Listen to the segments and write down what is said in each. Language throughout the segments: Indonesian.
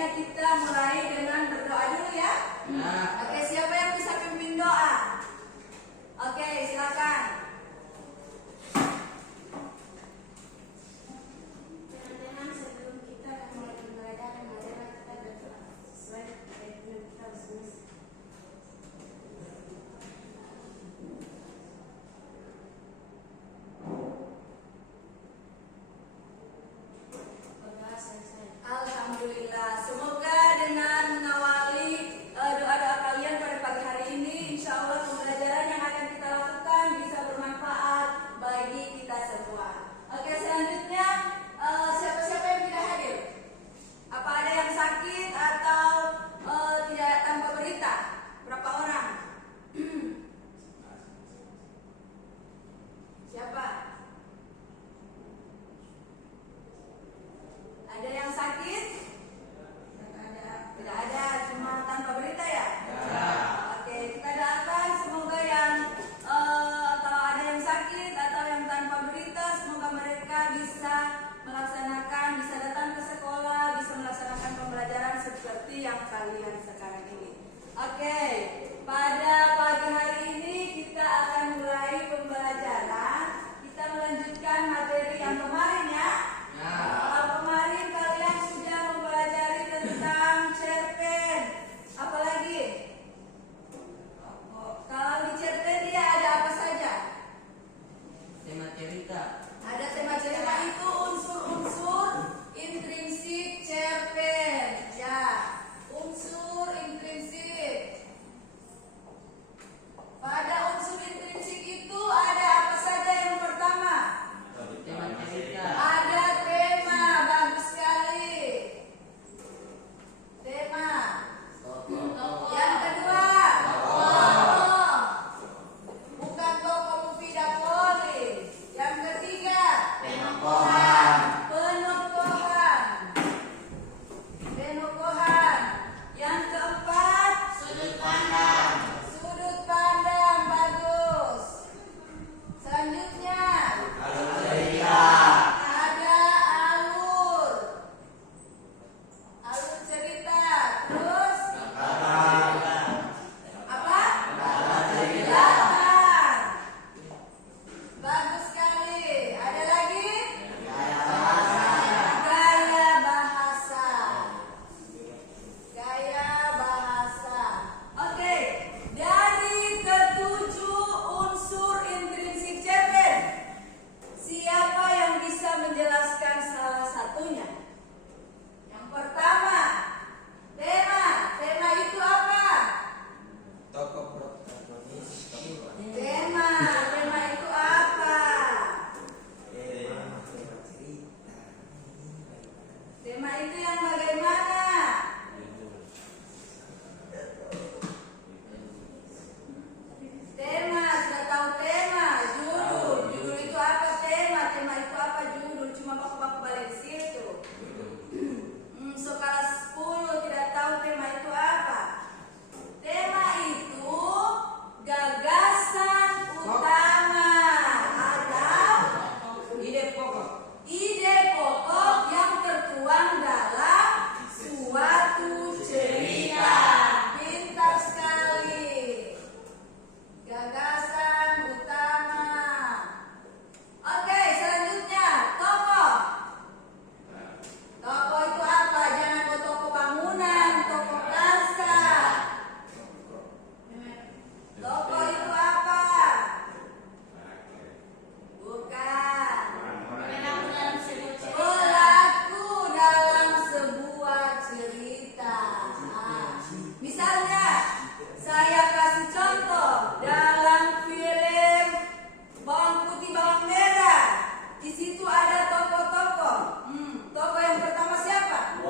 selanjutnya kita mulai dengan berdoa dulu ya. Oke, siapa yang bisa pimpin doa? Oke, silakan. Teman-teman, sebelum kita mulai pembelajaran, marilah kita berdoa sesuai dengan kita masing-masing. Berdoa selesai. Alhamdulillah, semoga dengan mengawali doa-doa kalian pada pagi hari ini, insya Allah pembelajaran yang akan kita lakukan bisa bermanfaat bagi kita semua. Oke, selanjutnya siapa-siapa yang tidak hadir? Apa ada yang sakit atau tidak tanpa berita? Berapa orang? Siapa? Ada yang sakit? Tidak ada, cuma tanpa berita ya? Oke, kita doakan semoga yang kalau ada yang sakit atau yang tanpa berita, semoga mereka bisa melaksanakan, bisa datang ke sekolah, bisa melaksanakan pembelajaran seperti yang kalian sekarang ini. Oke, pada pagi hari ini kita akan mulai pembelajaran. Kita melanjutkan materi yang kemarin ya. Kemarin kalian sudah mempelajari tentang cerpen. Apalagi? Kalau di cerpen dia ada apa saja? Tema cerita. Ada tema cerita itu unsur-unsur intrinsik cerpen. Ya, unsur intrinsik. Pada unsur intrinsik itu ada apa saja yang pertama? Tema cerita. Ada tema, bagus sekali. Tema. Yang kedua, tokoh. Bukan tokoh Mufidah Poli. Yang ketiga, penokohan. Yang keempat, sudut pandang, bagus. Selanjutnya, ada alur cerita. Terus apa? Latar. Bagus sekali. Ada lagi? Gaya bahasa. Oke, dari ketujuh unsur intrinsik cerpen, siapa yang bisa menjelaskan salah satunya? Yang pertama, tema. Tema itu apa? Tokoh protagonis. Tema itu apa? Tema itu yang bagaimana? Tema, sudah tahu tema. Judul itu apa tema? Tema itu apa judul? Cuma baku-baku balik di situ. So kelas 10 tidak tahu tema itu apa? Tema itu gagasan utama atau ide pokok yang tertuang dalam suatu cerita. Pintar sekali. Gagasan utama. Oke, selanjutnya tokoh. Tokoh itu apa? Jangan tokoh bangunan, tokoh bangsa. Tokoh itu apa? Bukan. Pelaku dalam sebuah cerita. Misalnya, saya kasih contoh dalam film Bawang Putih Bawang Merah. Di situ ada tokoh-tokoh. Tokoh yang pertama siapa?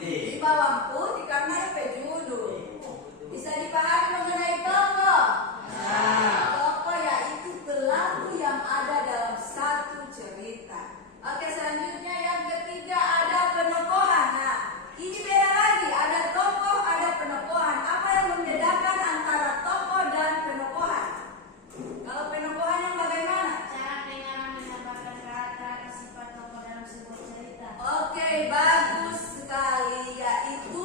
Di Bawang Putih karena apa judul. Bisa dipahami mengenai tokoh? Tokoh yaitu pelaku yang ada dalam satu cerita. Oke, selanjutnya yang ketiga ada penokohan. Nah, ini beda lagi. Ada tokoh, ada penokohan. Apa yang membedakan antara tokoh dan penokohan? Kalau penokohan yang bagaimana? Cara pengarang menambahkan karakter atau sifat tokoh dalam sebuah cerita. Oke, bagus sekali. Yaitu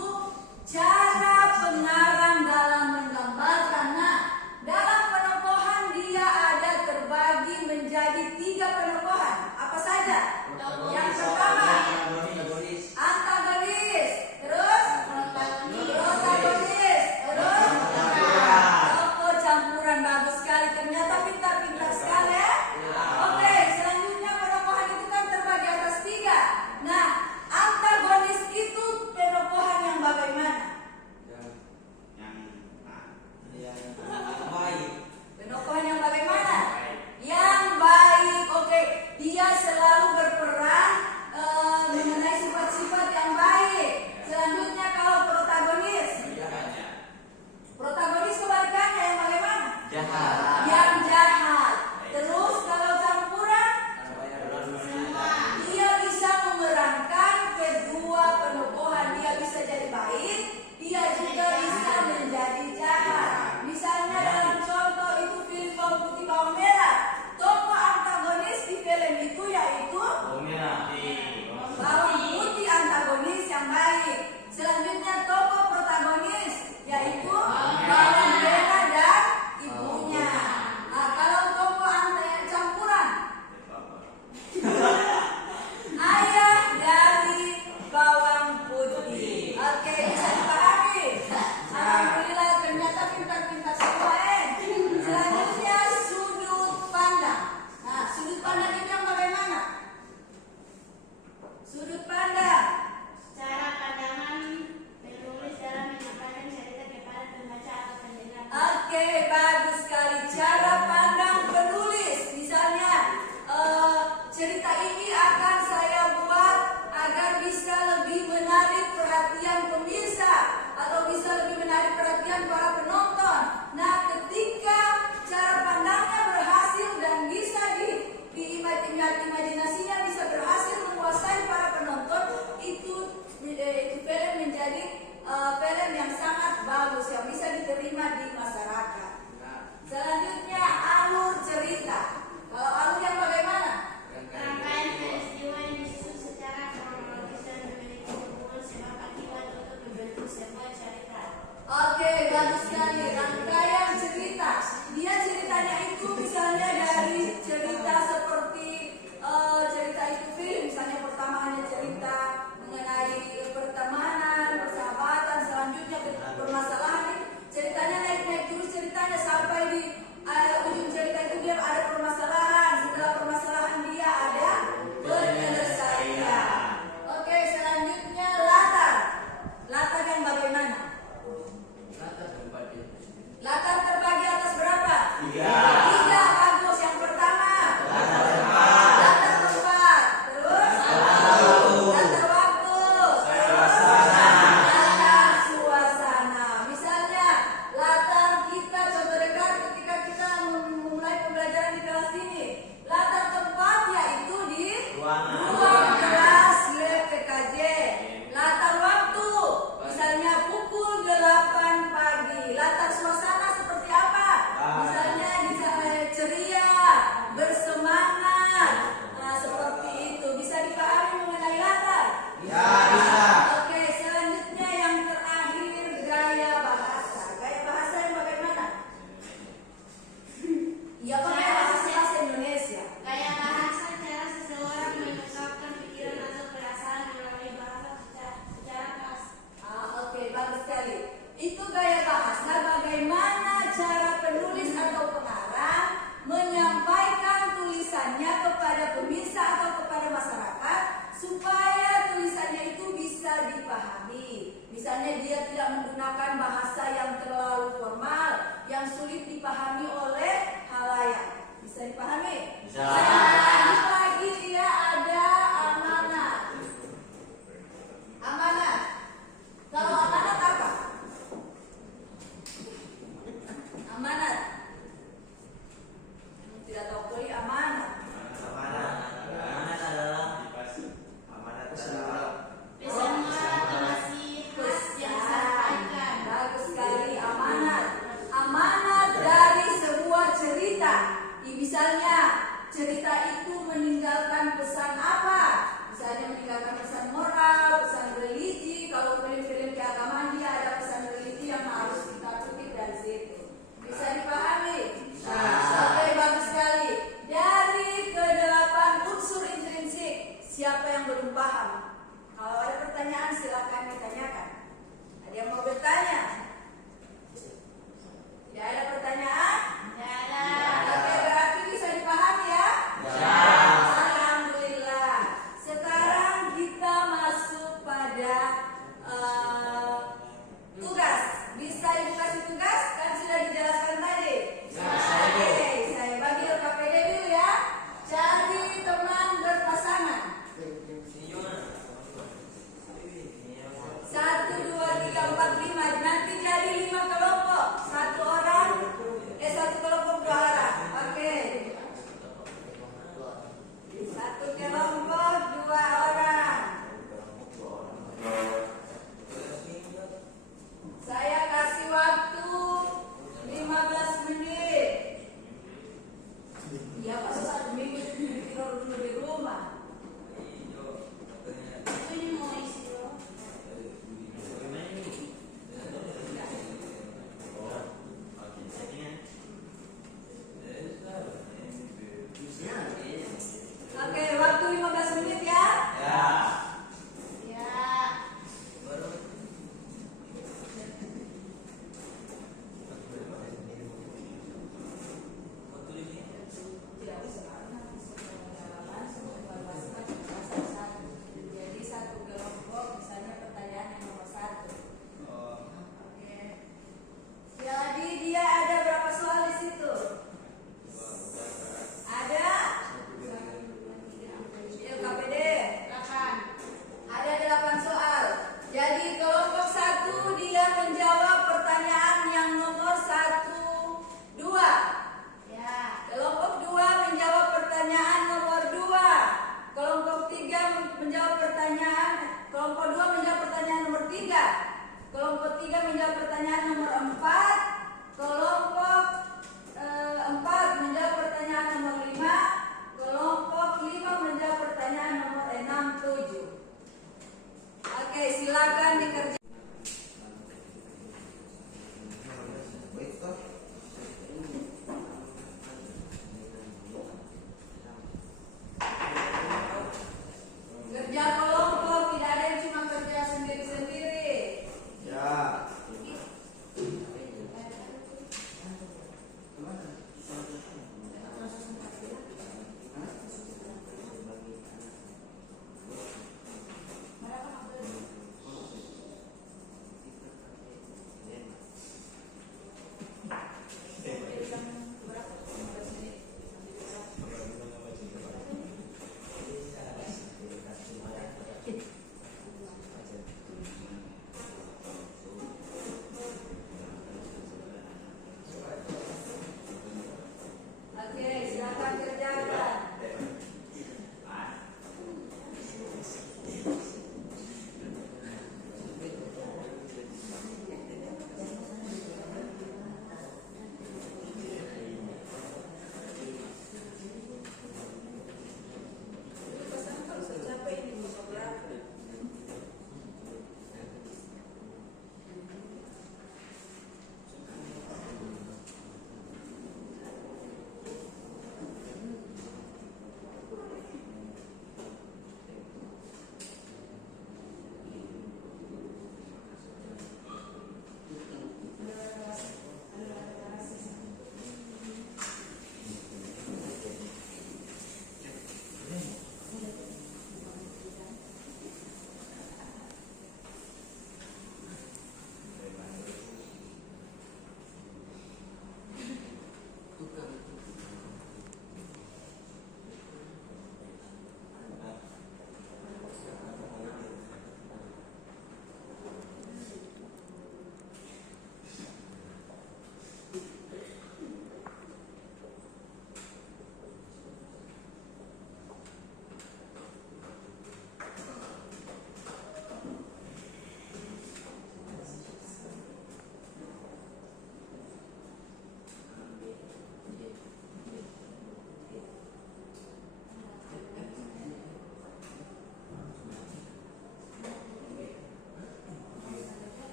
film yang sangat bagus yang bisa diterima di masyarakat. Selanjutnya alur cerita. Kalau alur yang bagaimana? Rangkaian peristiwa yang disusun secara kronologis dan memiliki hubungan sebab akibat untuk membentuk sebuah cerita. Oke, bagus sekali. Rangkaian cerita. Dia ceritanya itu misalnya dari cerita seperti cerita itu film. Misalnya pertama hanya cerita mengenai pertemanan, persahabatan. Selanjutnya permasalahan. Ceritanya naik-naik terus ceritanya sampai di ujung cerita itu dia ada permasalahan. Setelah permasalahan dia ada penyelesaian. Oke, selanjutnya latar. Latar yang bagaimana? Latar terbagi atas berapa? 3. Bagus. Yang pertama latar tempat. Terus latar waktu. Latar suasana. Misalnya latar kita, contoh dekat ketika kita memulai pembelajaran di kelas ini. Latar tempat yaitu di ruang kelas lab PKJ. Latar waktu misalnya pukul 8 pagi. Latar suasana seperti apa? Misalnya ceria, bersemangat. Nah, seperti itu. Bisa dipahami mengenai latar? Oke, selanjutnya yang terakhir gaya bahasa. Gaya bahasa yang bagaimana? Ya, pakai bahasa Indonesia. Gaya bahasa cara seseorang mengungkapkan pikiran atau perasaan melalui bahasa secara khas. Oke, bagus sekali. Itu gaya bahasa bagaimana cara penulis atau pengarang menyampaikan tulisannya kepada pemirsa atau kepada masyarakat supaya tulisannya itu bisa dipahami. Misalnya dia tidak menggunakan bahasa yang terlalu formal, yang sulit dipahami oleh halayak. Bisa dipahami? Bisa. Lagi dia ada amanat. Amanat. Kalau amanat apa? Amanat. Tidak tahu kali amanat. Amanat adalah Pesan moral atau nasihat yang disampaikan. Bagus sekali, amanat. Amanat dari sebuah cerita. Misalnya cerita Kelompok 3 menjawab pertanyaan nomor 4. Kelompok 4 menjawab pertanyaan nomor 5. Kelompok 5 menjawab pertanyaan nomor 6, 7. Oke, silakan dikerjakan. Kerja kelompok, tidak ada yang cuma kerja sendiri-sendiri. Ya. Oke, silakan kerjakan.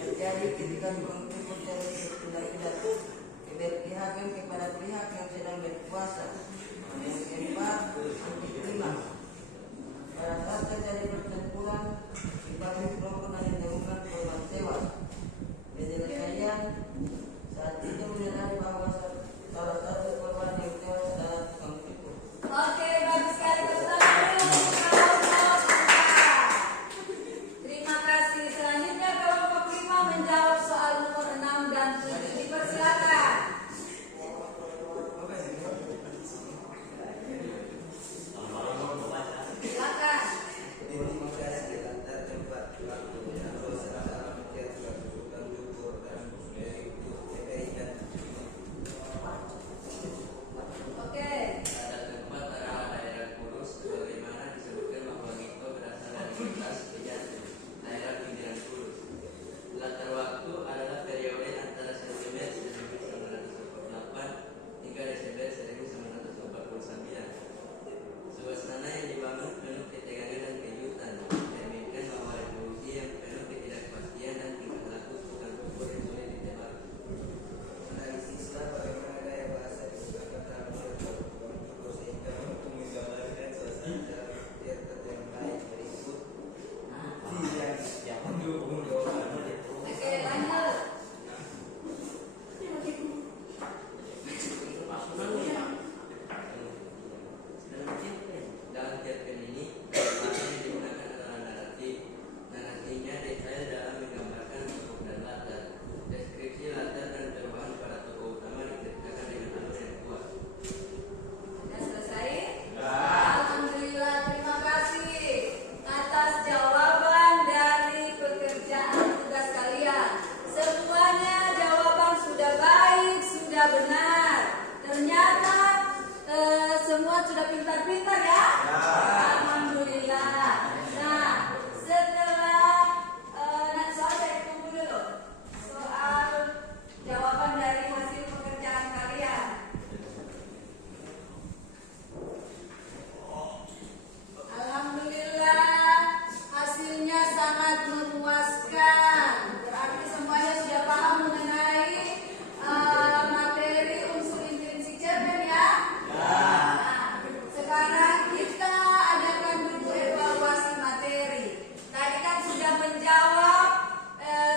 terjadi ketika konflik berpindah-pindah keberpihakan kepada pihak yang sedang berkuasa. Yang keempat, anti-klimaks. Pada saat terjadi pertempuran, dibagi kelompok yang ditemukan korban tewas. Penyelesaian saat itu menyadari bahwa salah satu korban yang tewas adalah tukang tipu. Oke, bagus sekali. Kelompok 5. Terima kasih. Selanjutnya kelompok 5 menjawab soal nomor 6 dan 7. Dipersilakan. Silakan. Oke. Pada tempat adalah daerah kurus, sebagaimana disebutkan bahwa Gito berasal dari lintas daerah pinggiran kurus. Latar waktu adalah periode antara September 1948 hingga Desember 1949. Suasana yang dibangun penuh ketegangan dan kejutan, mencerminkan bahwa revolusi yang penuh ketidakpastian dan tingkah laku tukang cukur yang sulit ditebak. Analisislah bagaimana gaya bahasa digunakan dalam suatu tukang cukur sehingga mampu menggambarkan suasana dalam setiap kata yang baik. Berikut yang mendukung jawaban. Oke, lanjut. Dalam cerpen ini, bahasa yang digunakan adalah naratif. Narasinya detail dalam menggambarkan tokoh dan latar. Deskripsi latar dan perubahan para tokoh utama diceritakan dengan alur yang kuat. Sudah selesai? Alhamdulillah, terima kasih atas jawaban dari pekerjaan tugas kalian. Semuanya jawaban sudah baik, sudah benar. Ternyata semua sudah pintar-pintar ya? Alhamdulillah. Nah, setelah soal saya tunggu dulu. Soal jawaban dari hasil pekerjaan kalian. Alhamdulillah, hasilnya sangat memuaskan. Berarti semuanya sudah paham mengenai materi unsur intrinsik cerpen ya? Nah, sekarang kita adakan dulu evaluasi materi. Tadi kan sudah menjawab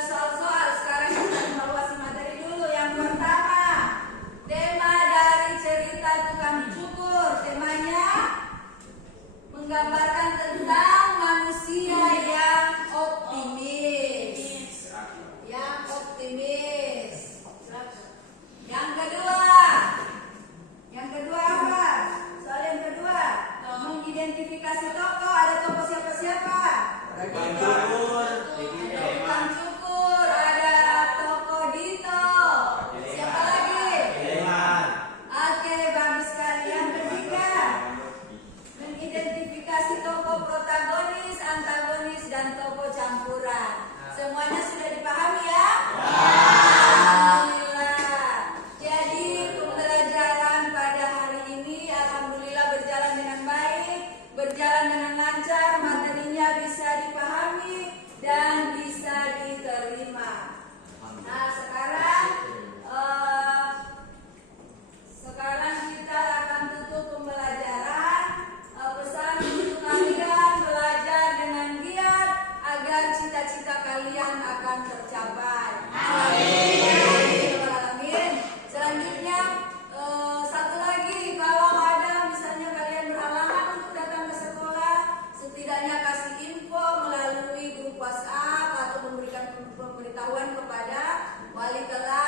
soal-soal, sekarang kita evaluasi materi dulu. Yang pertama, tema dari cerita tukang cukur. Temanya menggambarkan tentang manusia yang optimis. Yang optimis. Yang kedua apa? Soal yang kedua, mengidentifikasi tokoh. Ada tokoh siapa-siapa? Ada tukang cukur, ada tokoh Dito. Siapa lagi? Oke, bagus sekali. Yang ketiga, mengidentifikasi tokoh protagonis, antagonis, dan tokoh campuran. Semuanya sudah dipahami ya? Alhamdulillah. Jadi pembelajaran pada hari ini alhamdulillah berjalan dengan baik, berjalan dengan lancar, materinya bisa dipahami dan bisa diterima. Nah, sekarang kita akan tutup pembelajaran. Pesan untuk kalian belajar dengan giat agar cita-cita kalian akan tercapai. Amin. Selanjutnya satu lagi, kalau ada misalnya kalian berhalangan untuk datang ke sekolah, setidaknya kasih info melalui grup WhatsApp atau memberikan pemberitahuan kepada wali kelas